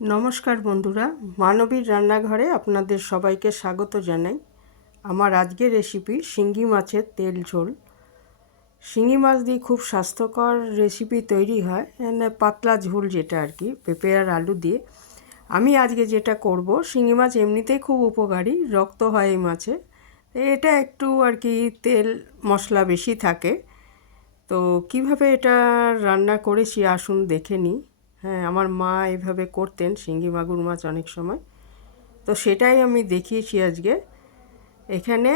নমস্কার বন্ধুরা, মানবীর রান্নাঘরে আপনাদের সবাইকে স্বাগত জানাই। আমার আজকের রেসিপি শিঙ্গি মাছের তেল ঝোল। শিঙ্গি মাছ দিয়ে খুব স্বাস্থ্যকর রেসিপি তৈরি হয়, মানে পাতলা ঝোল যেটা আর কি, পেঁপে আর আলু দিয়ে। আমি আজকে যেটা করব, শিঙ্গি মাছ এমনিতেই খুব উপকারী, রক্ত হয় এই মাছে। এটা একটু আর কি তেল মশলা বেশি থাকে। তো কিভাবে এটা রান্না করেছি আসুন দেখে নিই। হ্যাঁ, আমার মা এভাবে করতেন শিঙ্গি মাগুর মাছ অনেক সময়। তো সেটাই আমি দেখিয়েছি আজকে। এখানে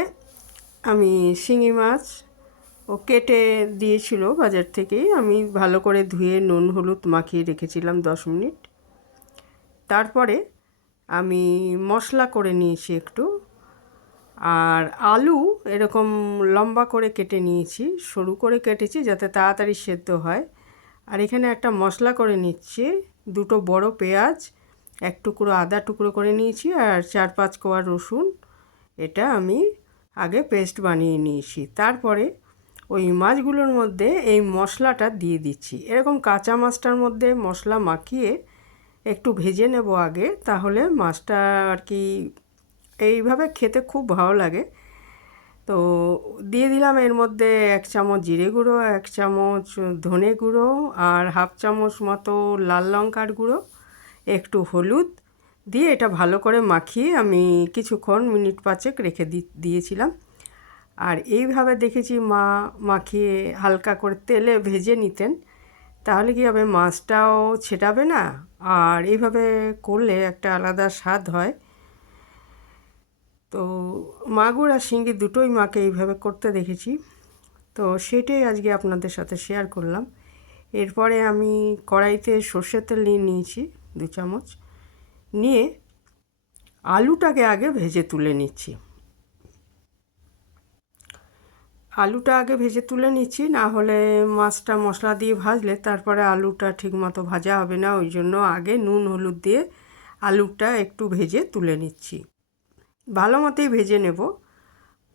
আমি শিঙি মাছ কেটে দিয়েছিল বাজার থেকেই, আমি ভালো করে ধুয়ে নুন হলুদ মাখিয়ে রেখেছিলাম 10 মিনিট। তারপরে আমি মশলা করে নিয়েছি একটু, আর আলু এরকম লম্বা করে কেটে নিয়েছি, সরু করে কেটেছি যাতে তাড়াতাড়ি সেদ্ধ হয়। আর এখানে একটা মশলা করে নিচ্ছি, দুটো বড় পেঁয়াজ, এক টুকরো আদা টুকরো করে নিয়েছি, আর 4-5 কোয়া রসুন। এটা আমি আগে পেস্ট বানিয়ে নিয়েছি। তারপরে ওই মাছগুলোর মধ্যে এই মশলাটা দিয়ে দিচ্ছি। এরকম কাঁচা মাছটার মধ্যে মশলা মাখিয়ে একটু ভেজে নেব আগে, তাহলে মাছটা আর কি এইভাবে খেতে খুব ভালো লাগে। তো দিয়ে দিলাম এর মধ্যে 1 চামচ জিরে গুঁড়ো, 1 চামচ ধনে গুঁড়ো, আর হাফ চামচ মতো লাল লঙ্কার গুঁড়ো, একটু হলুদ দিয়ে এটা ভালো করে মাখিয়ে আমি কিছুক্ষণ মিনিট 5 রেখে দিয়েছিলাম। আর এইভাবে দেখেছি মা মাখিয়ে হালকা করে তেলে ভেজে নিতেন, তাহলে কি হবে, মাছটাও ছেটাবে না, আর এইভাবে করলে একটা আলাদা স্বাদ হয়। তো মাগুর আর শিঙ্গি দুটোই মাকে এইভাবে করতে দেখেছি, তো সেটাই আজকে আপনাদের সাথে শেয়ার করলাম। এরপরে আমি কড়াইতে সর্ষের তেল নিয়েছি 2 চামচ, নিয়ে আলুটাকে আগে ভেজে তুলে নিচ্ছি। আলুটা আগে ভেজে তুলে নিচ্ছি, না হলে মাছটা মশলা দিয়ে ভাজলে তারপরে আলুটা ঠিকমতো ভাজা হবে না, ওই জন্য আগে নুন হলুদ দিয়ে আলুটা একটু ভেজে তুলে নিচ্ছি। ভালো মতোই ভেজে নেব,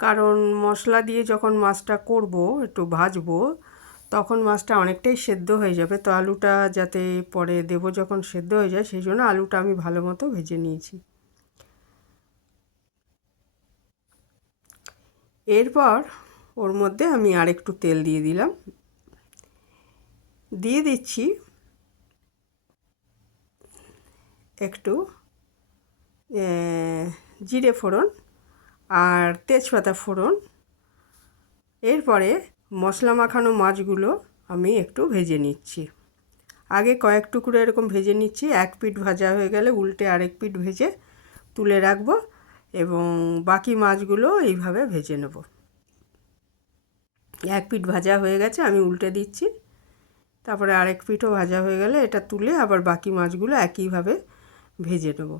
কারণ মশলা দিয়ে যখন মাছটা করব, একটু ভাজবো, তখন মাছটা অনেকটাই সেদ্ধ হয়ে যাবে। তো আলুটা যাতে পরে দেবো যখন সেদ্ধ হয়ে যায়, সেই জন্য আলুটা আমি ভালো মতো ভেজে নিয়েছি। এরপর ওর মধ্যে আমি আরেকটু তেল দিয়ে দিলাম, দিয়ে দিচ্ছি একটু জিরে ফোড়ন আর তেজপাতা ফোড়ন। এরপরে মশলা মাখানো মাছগুলো আমি একটু ভেজে নিচ্ছি। আগে কয়েক টুকরো এরকম ভেজে নিচ্ছি, এক পিঠ ভাজা হয়ে গেলে উল্টে আরেক পিঠ ভেজে তুলে রাখবো, এবং বাকি মাছগুলো এইভাবে ভেজে নেব। এক পিঠ ভাজা হয়ে গেছে, আমি উল্টে দিচ্ছি, তারপরে আরেক পিঠও ভাজা হয়ে গেলে এটা তুলে আবার বাকি মাছগুলো একইভাবে ভেজে নেব।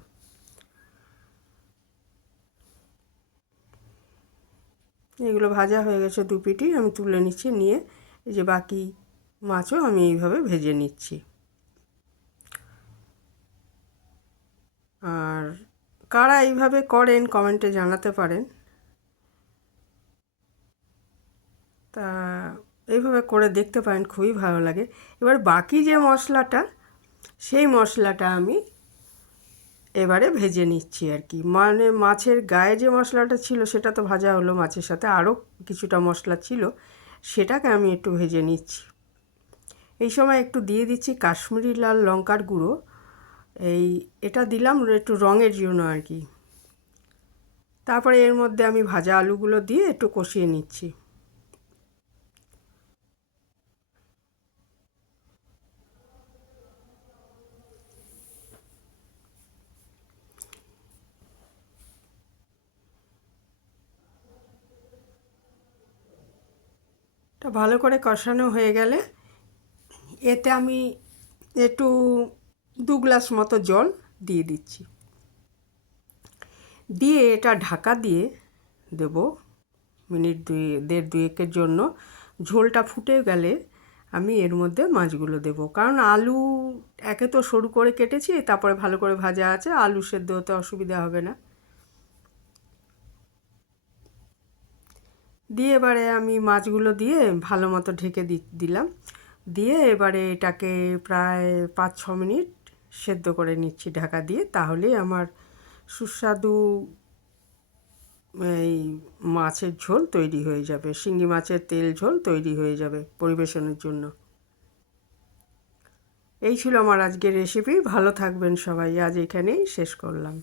এগুলো ভাজা হয়ে গেছে, 2 পিঠই আমি তুলে নিচ্ছি, নিয়ে এই যে বাকি মাছও আমি এইভাবে ভেজে নিচ্ছি। আর কারা এইভাবে করেন কমেন্টে জানাতে পারেন। তা এইভাবে করে দেখতে পারেন, খুবই ভালো লাগে। এবার বাকি যে মশলাটা, সেই মশলাটা আমি এবারে ভেজে নিচ্ছি আর কি। মানে মাছের গায়ে যে মশলাটা ছিল সেটা তো ভাজা হলো, মাছের সাথে আরও কিছুটা মশলা ছিল, সেটাকে আমি একটু ভেজে নিচ্ছি। এই সময় একটু দিয়ে দিচ্ছি কাশ্মীরি লাল লঙ্কার গুঁড়ো, এটা দিলাম একটু রঙের জন্য আর কি। তারপরে এর মধ্যে আমি ভাজা আলুগুলো দিয়ে একটু কষিয়ে নিচ্ছি। এটা ভালো করে কষানো হয়ে গেলে এতে আমি একটু 2 গ্লাস মতো জল দিয়ে দিচ্ছি, দিয়ে এটা ঢাকা দিয়ে দেব মিনিট 1.5-2-1 জন্য। ঝোলটা ফুটে গেলে আমি এর মধ্যে মাছগুলো দেব, কারণ আলু একে তো সরু করে কেটেছি, তারপরে ভালো করে ভাজা আছে, আলু সেদ্ধ হতে অসুবিধা হবে না। দিয়ে এবারে আমি মাছগুলো দিয়ে ভালো মতো ঢেকে দিলাম, দিয়ে এবারে এটাকে প্রায় 5-6 মিনিট সেদ্ধ করে নিচ্ছি ঢাকা দিয়ে, তাহলেই আমার সুস্বাদু এই মাছের ঝোল তৈরি হয়ে যাবে, শিঙি মাছের তেল ঝোল তৈরি হয়ে যাবে পরিবেশনের জন্য। এই ছিল আমার আজকের রেসিপি। ভালো থাকবেন সবাই, আজ এখানেই শেষ করলাম।